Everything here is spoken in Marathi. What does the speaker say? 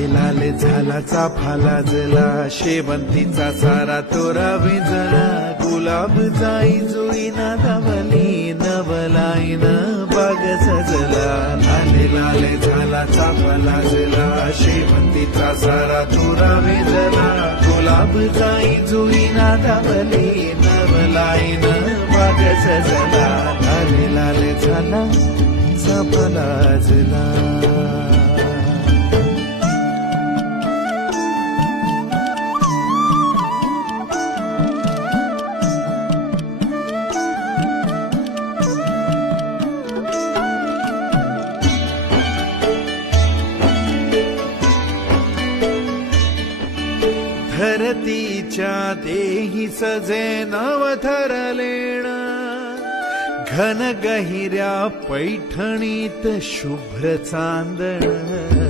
लाले लाले झाला चाफा लाजला, शेवंतीचा सारा तोरा विंजला, गुलाब जाई जुई नादावली, नवलाईन बाग सजला. लाले लाले झाला चाफा लाजला, शेवंतीचा सारा तोरा विंजला, गुलाब जाई जुई नादावली, नवलाईन बाग सजला. लाले लाले झाला चाफा लाजला. धरतीच्या देही सजे नवथरलेण, घन गहिऱ्या पैठणीत शुभ्र चांदण.